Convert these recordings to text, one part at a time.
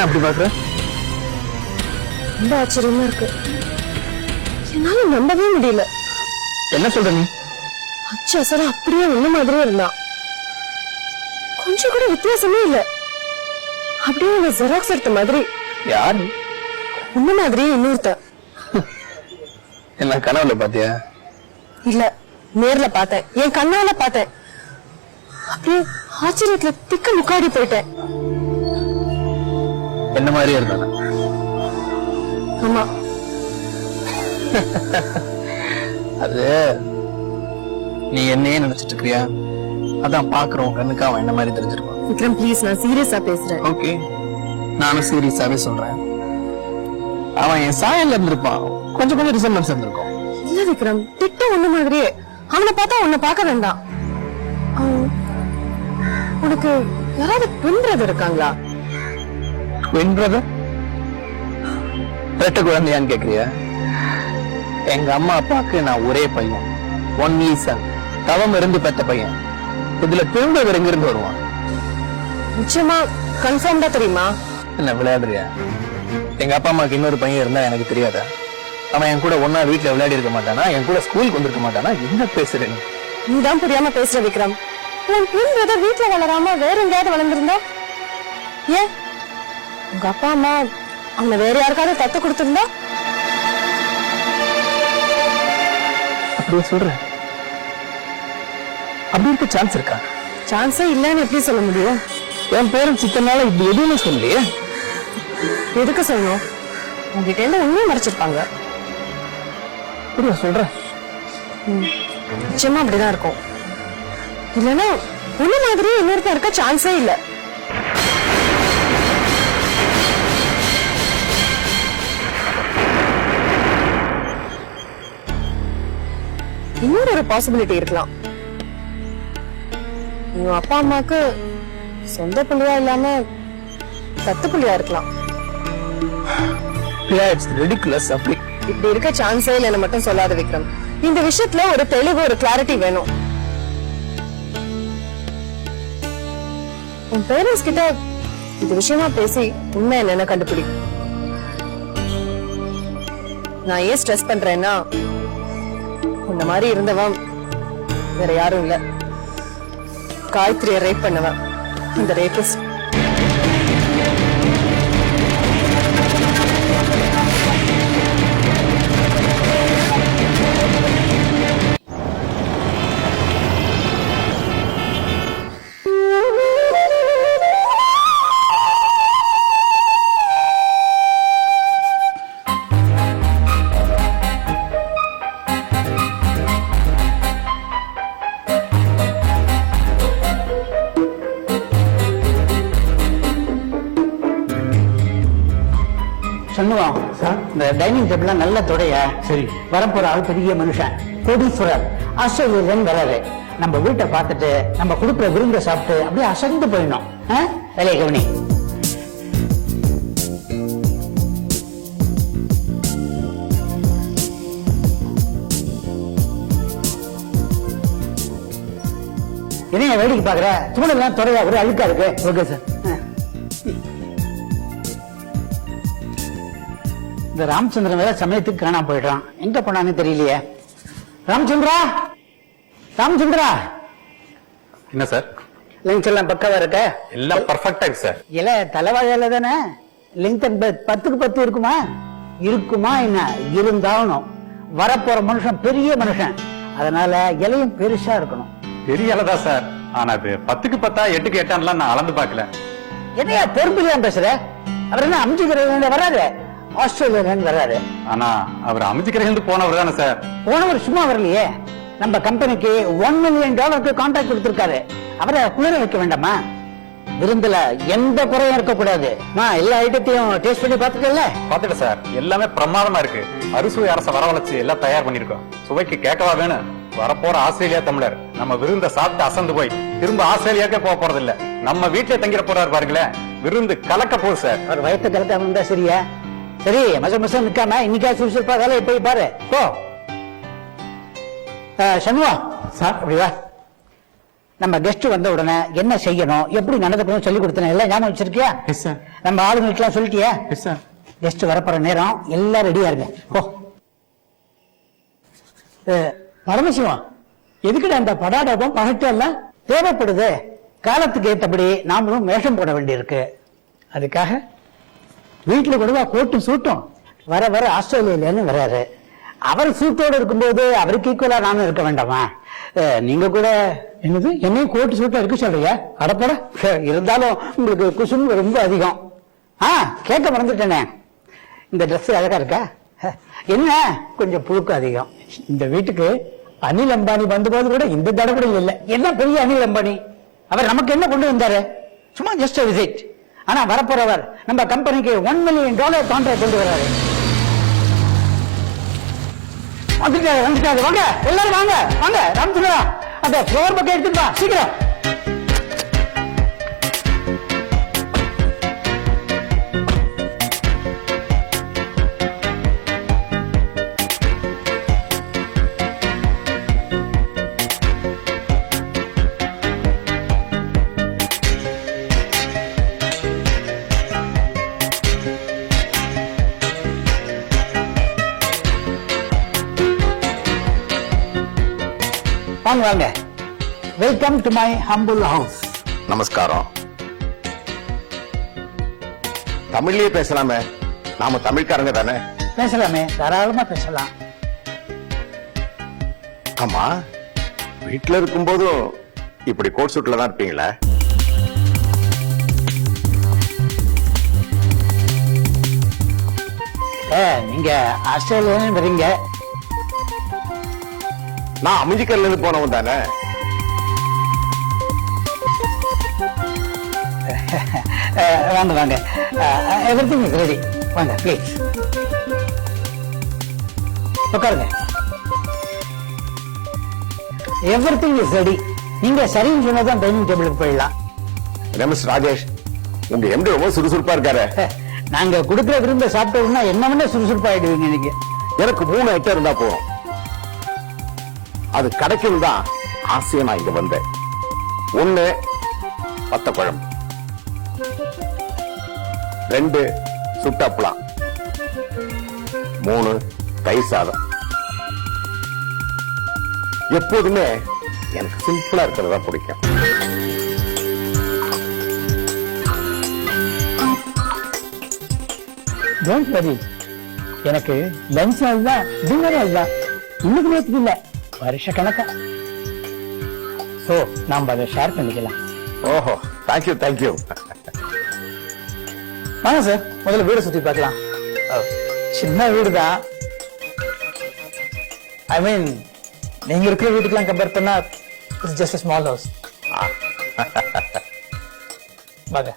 என்ன அப்படி பாக்குற? ரொம்ப ஆச்சரியமா இருக்கு. என்னால நம்பவே முடியல. என்ன சொல்ற நீ? அச்சு அசரா அப்படியே ஒண்ணு மாதிரியே இருந்தான். கொஞ்சம் கூட வித்தியாசமே இல்ல. அப்படியே ஒரு ஜெராக்ஸ் எடுத்த மாதிரி. யாரு? உன்ன மாதிரியே இன்னொருத்த. என்ன கனவுல பாத்தியா? இல்ல, நேர்ல பார்த்தேன். என் கண்ணால பார்த்தேன். அப்படியே ஆச்சரியத்துல திக்க முக்காடி போயிட்டேன். என்ன மாதிரியே இருந்தானா? ஆமா. அது நீ என்னையே நினைச்சிட்டு இருக்கியா? அதான் பாக்குறோம் கண்ணுக்கு அவன் என்ன மாதிரி தெரிஞ்சிருப்பான். விக்ரம் ப்ளீஸ், நான் சீரியஸா பேசுறேன். ஓகே, நானும் சீரியஸாவே சொல்றேன். அவன் என் சாயல்ல இருந்திருப்பான். கொஞ்சம் கொஞ்சம் ரிசம்பன்ஸ் இருந்திருக்கும். இல்ல விக்ரம், திட்ட ஒண்ணு மாதிரியே. அவனை பார்த்தா உன்னை பார்க்க வேண்டாம். உனக்கு யாராவது ட்வின் பிரதர் இருக்காங்களா? Twin brother? ரெட்ட குழந்தையான்னு கேக்குறியா? எங்க அம்மா அப்பாவுக்கு நான் ஒரே பையன், ஒன்லி சன், தவம் இருந்து பெற்ற பையன். இதுல ட்வின் பிரதர் எங்க இருந்து வருவான்? நிச்சயமா கன்ஃபார்ம்டா தெரியுமா? என்ன விளையாடுறியா? எங்க அப்பா அம்மாக்கு இன்னொரு பையன் இருந்தா எனக்கு தெரியாதா? அவன் என் கூட ஒன்னா வீட்டுல விளையாடி இருக்க மாட்டானா? என் கூட ஸ்கூலுக்கு வந்திருக்க மாட்டானா? என்ன பேசுறேன்? நீதான் புரியாம பேசுற விக்ரம். உன் ட்வின் பிரதர் வீட்டுல வளராம வேற எங்கேயாவது வளர்ந்திருந்தா? ஏன் உங்க அப்பா அம்மா அவனை வேற யாருக்காவது தத்து கொடுத்திருந்தா? அப்படியே சொல்ற? அப்படி இருக்க சான்ஸ் இருக்கா? சான்ஸே இல்லன்னு எப்படி சொல்ல முடியும்? என் பேரண்ட்ஸ் இத்தனால இப்படி எதுவுமே சொல்லலையே. எதுக்கு சொல்லணும்? உங்ககிட்ட இருந்து உண்மையை மறைச்சிருப்பாங்க. புரிய சொல்ற? நிச்சயமா அப்படிதான் இருக்கும். இல்லன்னா உன்ன மாதிரி இன்னொருத்தர் இருக்க சான்ஸே இல்ல. இன்னொரு ஒரு பாசிபிலிட்டி இருக்கலாம். உங்க அப்பா அம்மாக்கு சொந்த புள்ளியா இல்லாம தத்து புள்ளியா இருக்கலாம். அப்படி இப்படி இருக்க சான்ஸே இல்லைன்னு மட்டும் சொல்லாத விக்ரம். இந்த விஷயத்துல ஒரு தெளிவு, ஒரு கிளாரிட்டி வேணும். உன் பேரண்ட்ஸ் கிட்ட இந்த விஷயமா பேசி உண்மை என்னன்னு கண்டுபிடி. நான் ஏன் ஸ்ட்ரெஸ் பண்றேன்னா, இந்த மாதிரி இருந்தவன் வேற யாரும் இல்ல. காயத்ரியை ரேப் பண்ணவன் அந்த ரேபிஸ்ட். சொன்னுவோம் இந்த டைனிங் டேபிள்ல நல்ல தொடைய. சரி, வரப்போற ஆள் பெரிய மனுஷன், கோடீஸ்வரர், ஆஸ்திரேலியன் வராது. நம்ம வீட்டை பார்த்துட்டு நம்ம கொடுக்குற விருந்த சாப்பிட்டு அப்படியே அசந்து போயிடணும். வேலையை கவனி. என்ன வேடிக்கை பாக்குற? தூணெல்லாம் தொடையா ஒரு அழுக்கா இருக்கு. Okay sir. இந்த ராமச்சந்திரன் வேற சமயத்துக்கு காணாம போயிடுறான். எங்க போனான்னு தெரியலையே. ராமச்சந்திரா, ராமச்சந்திரா. என்ன சார்? லென்த் எல்லாம் பக்கவா இருக்க? எல்லாம் பர்ஃபெக்ட்டா இருக்கு சார். இல்ல தலைவாழையில தானே லென்த் 10க்கு 10 இருக்குமா? இருக்குமா என்ன? இருந்தாலும் வரப்போற மனுஷன் பெரிய மனுஷன், அதனால இலையும் பெருசா இருக்கணும். பெரிய அளதா சார். ஆனா அது 10க்கு 10 8க்கு 8 நான் அளந்து பாக்கல. என்னையா பொறுப்புலையா பேசுற? அவர் என்ன அமைச்சுக்கிறேன் வராது, ஆஸ்திரேலியா வராது. ஆனா அவர் அமைச்சுக்கிறேன் போனவர் தானே சார். போனவர் சும்மா வரலையே. நம்ம கம்பெனிக்கு $1 மில்லியன் கான்ட்ராக்ட் கொடுத்திருக்காரு. அவரை குளிர வைக்க வேண்டாமா? விருந்துல எந்த குறையும் இருக்க கூடாது. எல்லா ஐட்டத்தையும் டேஸ்ட் பண்ணி பாத்துக்கல? பாத்துட்டேன் சார். எல்லாமே பிரமாதமா இருக்கு. அறுசுவை அரச வரவழைச்சு எல்லாம் தயார் பண்ணிருக்கோம். சுவைக்கு கேட்கவா வேணும்? வரப்போற ஆஸ்திரேலியா தமிழர் நம்ம விருந்த சாப்பிட்டு அசந்து போய் திரும்ப ஆஸ்திரேலியாக்கே போக போறது இல்ல, நம்ம வீட்டுல தங்கிட போறாரு பாருங்களேன். விருந்து கலக்க போகுது சார். அவர் வயத்தை கலக்காம இருந்தா சரியா? சரி, மசம் நிக்காம இன்னைக்கா சுறுசுறுப்பா வேலையை போய் பாரு. போ சண்முகா சார். அப்படிவா, நம்ம கெஸ்ட் வந்த உடனே என்ன செய்யணும், எப்படி நடந்துக்கணும் சொல்லி கொடுத்தேன். எல்லாம் ஞாபகம் வச்சிருக்கியா? நம்ம ஆளுங்களுக்கெல்லாம் சொல்லிட்டியா? கெஸ்ட் வரப்போற நேரம் எல்லாம் ரெடியா இருங்க. ஓ பரமசிவம், எதுக்குடா அந்த படாடபம் பகட்டம் எல்லாம் தேவைப்படுது? காலத்துக்கு ஏற்றபடி நாமளும் வேஷம் போட வேண்டியிருக்கு. அதுக்காக வீட்டுல கூடவா கோட்டும் சூட்டும்? வர வர ஆஸ்திரேலியான்னு வர்றாரு. அவர் சூட்டோடு இருக்கும்போது அவருக்கு ஈக்குவலா நானும் இருக்க வேண்டாமா? நீங்க கூட என்னது என்னையும் கோட்டு சூட்டா இருக்க சொல்றீங்க? அடப்பட இருந்தாலும் உங்களுக்கு குசும்பு ரொம்ப அதிகம். கேட்க மறந்துட்டேனே, இந்த ட்ரெஸ் அழகா இருக்கா? என்ன கொஞ்சம் புழுக்கு அதிகம். இந்த வீட்டுக்கு அனில் அம்பானி வந்தபோது கூட இந்த தடவை இல்லை. என்ன பெரிய அனில் அம்பானி, அவர் நமக்கு என்ன கொண்டு வந்தாரு? சும்மா ஜஸ்ட் விசிட். ஆனா வரப்போறவர் நம்ம கம்பெனிக்கு $1 million கான்ட்ராக்ட் கொண்டு வர்றாரு. வந்துட்டாரு. வாங்க எல்லாரும் வாங்க வாங்க. ராமச்சந்திரா, அந்த ஃப்ளோர் பக்கம் எடுத்துப்பா சீக்கிரம். வாங்க வாங்க. Welcome to my humble house. நமஸ்காரம். தமிழ்லயே பேசலாமே, நாம தமிழ்காரங்க தானே? பேசலாமே, தாராளமா பேசலாம். ஆமா, வீட்டுல இருக்கும் போதும் இப்படி கோட் சூட்ல தான் இருப்பீங்களா? நீங்க ஆஸ்திரேலியா வரீங்க, நான் அமெரிக்கர்ல இருந்து போனவன் தானே. வாங்க வாங்க. Everything is ready. வாங்க ப்ளீஸ் உட்காருங்க. Everything is ready. நீங்க சரின்னு சொன்னதான் டைனிங் டேபிளுக்கு போயிடலாம். மிஸ்டர் ராஜேஷ், உங்க எம்டி ரொம்ப சுறுசுறுப்பா இருக்காரு. நாங்க கொடுக்குற விரும்ப சாப்பிட்டோம்னா என்ன சுறுசுறுப்பாயிடுவீங்க. நீங்க எனக்கு 3 ஐட்டம் இருந்தா போதும். அது கிடைக்கும் தான் ஆசையா நான் இங்க வந்தேன். 1 வத்த குழம்பு, 2 சுட்டப்பளம், 3 தயிர் சாதம். எப்போதுமே எனக்கு சிம்பிளா இருக்கிறதா பிடிக்கும். டோன்ட் வரி, எனக்கு லஞ்ச் அதுதான், டின்னர் அதுதான். இன்னைக்கு நேரத்துக்கு இல்ல, வருஷ கணக்கா. சோ நாம அதை ஷேர் பண்ணிக்கலாம். ஓஹோ, தேங்க்யூ தேங்க்யூ. வாங்க சார், முதல்ல வீடு சுத்தி பார்க்கலாம். சின்ன வீடு தான். ஐ மீன், நீங்க இருக்கிற வீட்டுக்கெல்லாம் கம்பேர் பண்ணா it's just a small house. வாங்க.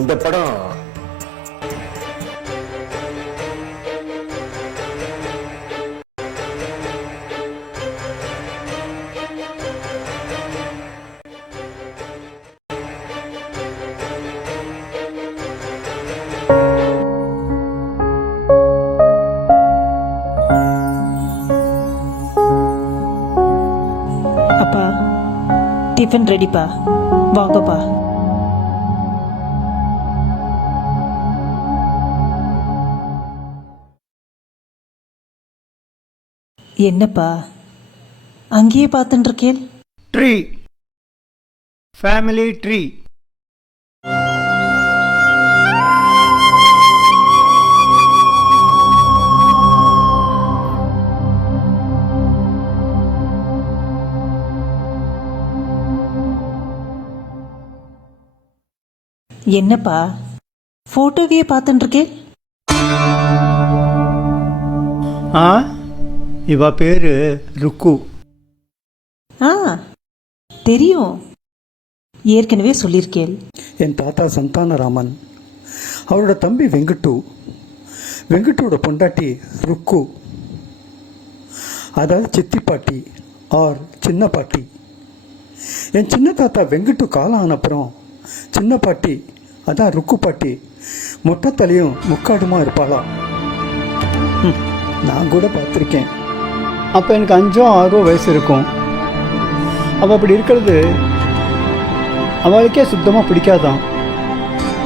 இந்த படம் அப்பா, டிஃபன் ரெடிப்பா, வாங்கப்பா. என்னப்பா அங்கேயே பார்த்துட்டு இருக்கேன்? Tree, family tree. என்னப்பா ஃபோட்டோவையே பார்த்துட்டு இருக்கேன். ஆ இவ பேரு ருக்கு. ஆ தெரியும், ஏற்கனவே சொல்லியிருக்கேன். என் தாத்தா சந்தானராமன், அவரோட தம்பி வெங்கட்டு, வெங்கட்டோட பொண்டாட்டி ருக்கு, அதாவது சித்தி பாட்டி ஆர் சின்ன பாட்டி. என் சின்ன தாத்தா வெங்கட்டு காலம் ஆனப்புறம் சின்ன பாட்டி, அதான் ருக்கு பாட்டி, மொட்டத்தலையும் முக்காடுமா இருப்பாளாம். நான் கூட பார்த்துருக்கேன். அப்போ எனக்கு 5 or 6 வயசு இருக்கும். அவள் அப்படி இருக்கிறது அவளுக்கே சுத்தமாக பிடிக்காதான்.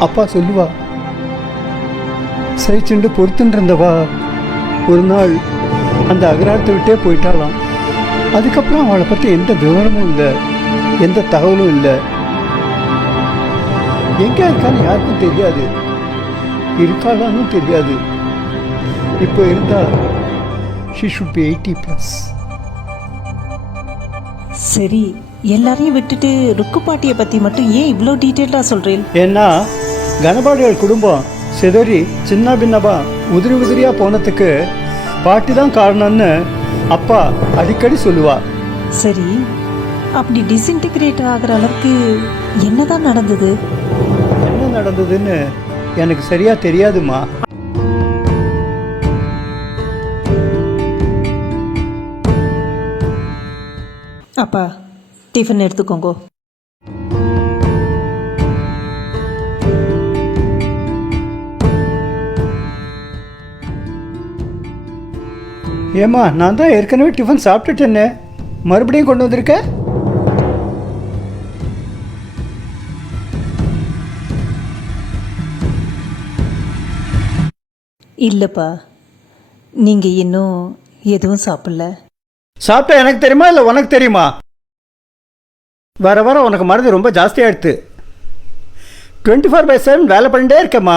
அப்பா சொல்லுவா, சைச்சுண்டு பொறுத்துன்னு இருந்தவா ஒரு நாள் அந்த அகராரத்தை விட்டே போயிட்டாலாம். அதுக்கப்புறம் அவளை பற்றி எந்த விவரமும் இல்லை, எந்த தகவலும் இல்லை. எங்கே இருக்கான்னு யாருக்கும் தெரியாது, இருக்காளான்னு தெரியாது. இப்போ இருந்தா she should be 80+. சரி, எல்லாரையும் விட்டுட்டு ருக்கு பாட்டியை பற்றி மட்டும் ஏன் இவ்வளோ டீட்டெயிலாக சொல்கிறேன்? ஏன்னா கனபாடிகள் குடும்பம் சிதறி சின்ன பின்னவா உதிரி உதிரியா போனதுக்கு பாட்டி தான் காரணம்னு அப்பா அடிக்கடி சொல்லுவா. சரி, அப்படி டிஸ்இன்டிகிரேட் ஆகிற அளவுக்கு என்னதான் நடந்தது? என்ன நடந்ததுன்னு எனக்கு சரியா தெரியாதுமா. அப்பா டிஃபன் எடுத்துக்கோங்க. ஏம்மா, நான் தான் ஏற்கனவே டிஃபன் சாப்பிட்டுட்டேன்னு மறுபடியும் கொண்டு வந்திருக்க? இல்லைப்பா, நீங்கள் இன்னும் எதுவும் சாப்பிடல. சாப்பிட்டா எனக்கு தெரியுமா இல்லை உனக்கு தெரியுமா? வர வர உனக்கு மருந்து ரொம்ப ஜாஸ்தியாகிடுது. 24/7 வேலை பண்ணிட்டே இருக்கேம்மா.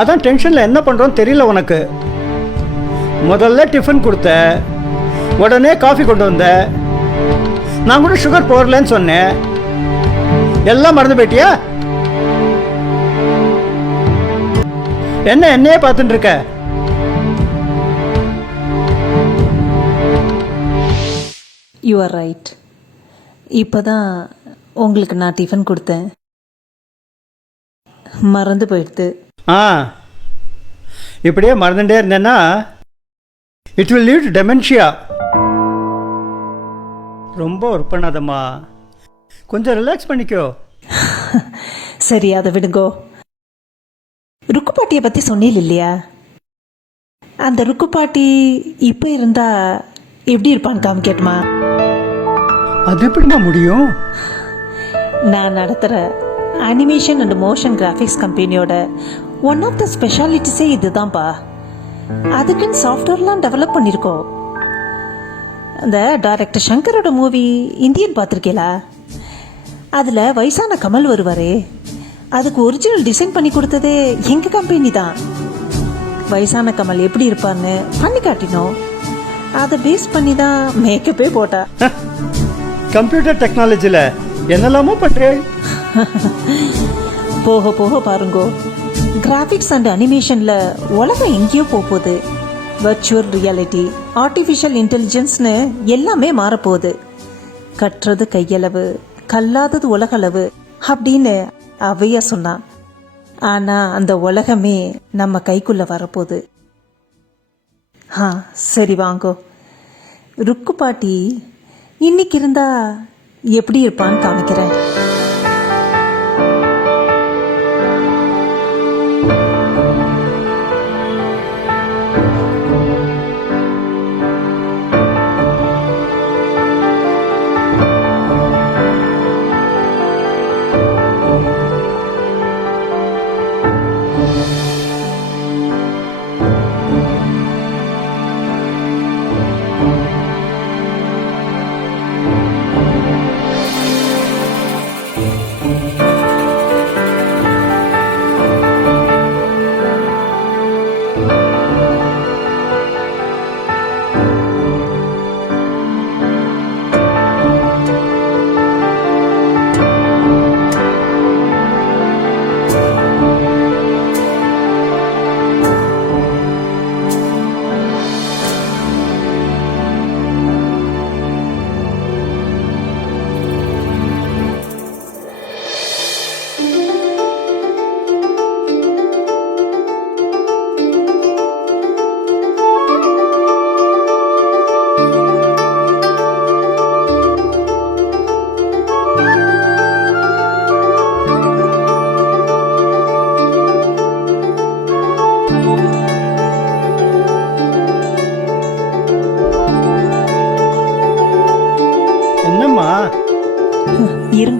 அதான் டென்ஷனில் என்ன பண்ணுறோன்னு தெரியல உனக்கு. முதல்ல டிஃபன் கொடுத்த, உடனே காஃபி கொண்டு வந்த. நான் கூட சுகர் போடலன்னு சொன்னேன். எல்லாம் மறந்து போயிட்டியா? என்னையே பார்த்துட்டு இருக்க? You are right. இப்போ தான் உங்களுக்கு நான் டிஃபன் கொடுத்தேன், மறந்து போயிடுது. இப்படியே மறந்துட்டே இருந்தேன்னா it will lead to dementia. ரொம்ப ஒர்க் பண்ணாதம்மா, கொஞ்சம் ரிலாக்ஸ் பண்ணிக்கோ. சரி, அதை விடுங்கோ. ருக்கு பாட்டியை பற்றி சொன்னீங்க இல்லையா? அந்த ருக்கு பாட்டி இப்போ இருந்தா எப்படி இருப்பான்னு காமிக்கட்டுமா? அது எப்படிமா முடியும்? நான் நடத்துகிற அனிமேஷன் அண்ட் மோஷன் கிராஃபிக்ஸ் கம்பெனியோட ஒன் ஆஃப் த ஸ்பெஷாலிட்டிஸே இதுதான்ப்பா. அதுக்குன்னு சாஃப்ட்வேர்லாம் டெவலப் பண்ணியிருக்கோம். அந்த டைரக்டர் சங்கரோட மூவி இந்தியன் பார்த்துருக்கீங்களா? அதில் வயசான கமல் வருவாரே, அதுக்கு ஒரிஜினல் டிசைன் பண்ணி கொடுத்ததே எங்கள் கம்பெனி தான். வயசான கமல் எப்படி இருப்பான்னு பண்ணி காட்டினோம். அதை பேஸ் பண்ணி தான் மேக்கப்பே போட்டா. கம்ப்யூட்டர் டெக்னாலஜியில் என்னெல்லாமோ பண்ணுறேன். போக போக பாருங்கோ, கிராஃபிக்ஸ் அண்ட் அனிமேஷனில் உலகம் எங்கேயோ போகுது. வர்ச்சுவல் ரியாலிட்டி, ஆர்டிஃபிஷியல் இன்டெலிஜென்ஸ்னு எல்லாமே மாறப்போகுது. கற்றது கையளவு, கல்லாதது உலகளவு அப்படின்னு அவையா சொன்னான். ஆனால் அந்த உலகமே நம்ம கைக்குள்ளே வரப்போகுது. சரி வாங்கோ. ருக்கு பாட்டி இன்னைக்கு இருந்தா எப்படி இருப்பான்னு காமிக்கிறேன்.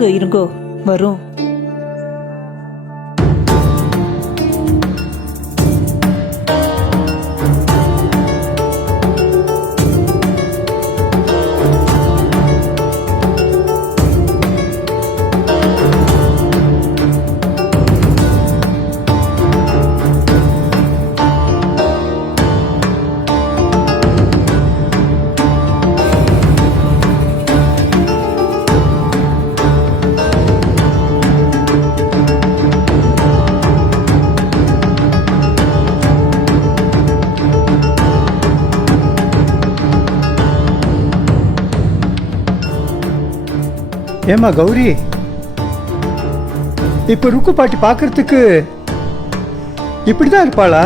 இருங்கோ இருங்கோ வரும். ஏமா கௌரி, இப்ப ருக்கு பாட்டி பார்க்கறதுக்கு இப்படிதான் இருப்பாளா?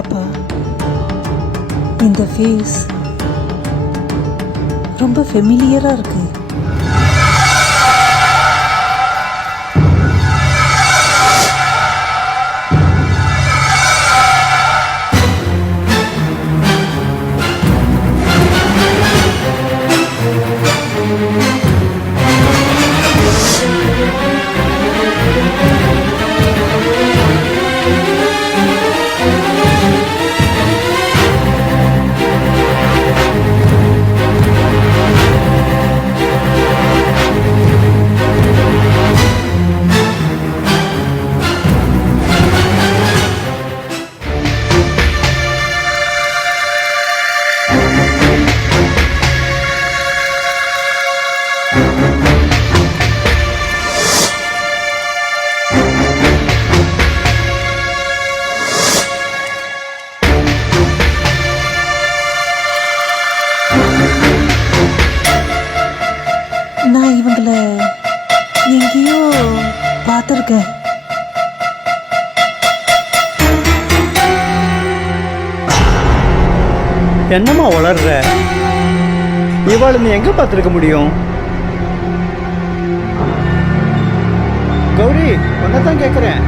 அப்பா, இந்த ஃபேஸ் ரொம்ப ஃபெமிலியரா இருக்கு. நான் இவங்கள எங்கேயோ பார்த்துருக்கேன். என்னம்மா வளர்ற? இவாளை நீ எங்க பார்த்துருக்க முடியும்? கௌரி, உன்னதான் கேட்குறேன்.